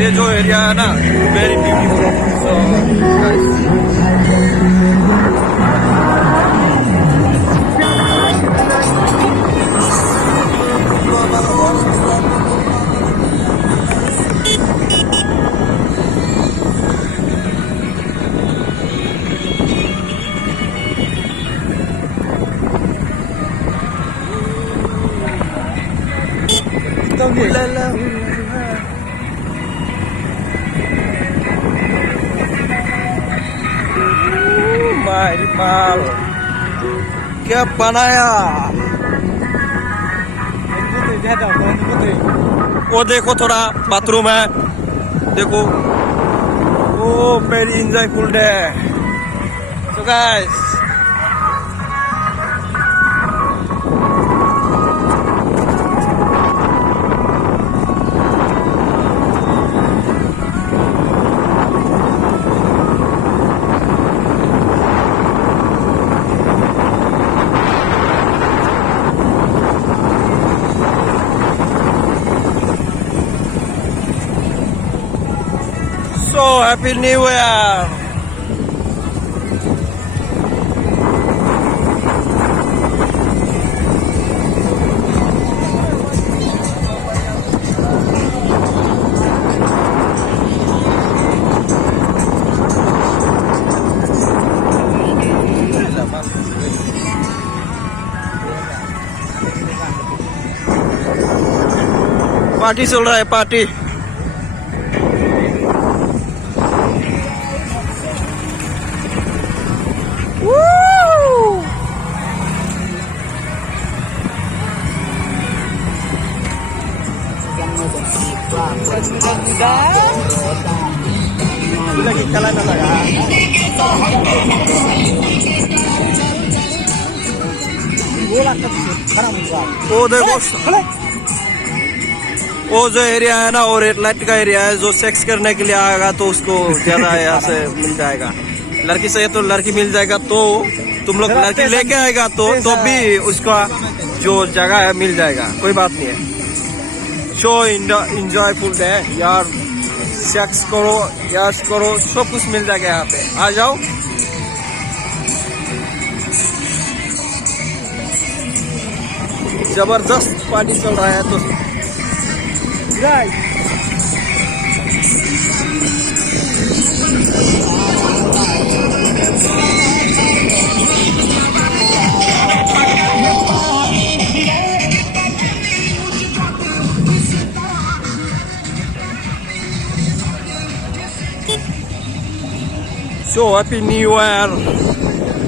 ये जो एरिया है ना वेरी ब्यूटीफुल सो माल क्या बनाया वो देखो थोड़ा बाथरूम है देखो oh very enjoyful day so guys So happy new year! Party चल रहा है पार्टी वो देखो वो जो एरिया है ना वो रेड लाइट का एरिया है जो सेक्स करने के लिए आएगा तो उसको ज्यादा यहाँ से मिल जाएगा लड़की से तो लड़की मिल जाएगा तो तुम लोग लड़की लेके आएगा तो भी उसका जो जगह है मिल जाएगा कोई बात नहीं है शो इंजॉयफुल है यार सेक्स करो यार करो सब कुछ मिल जाएगा यहाँ पे आ जाओ जबरदस्त पार्टी चल रहा है तो So happy new year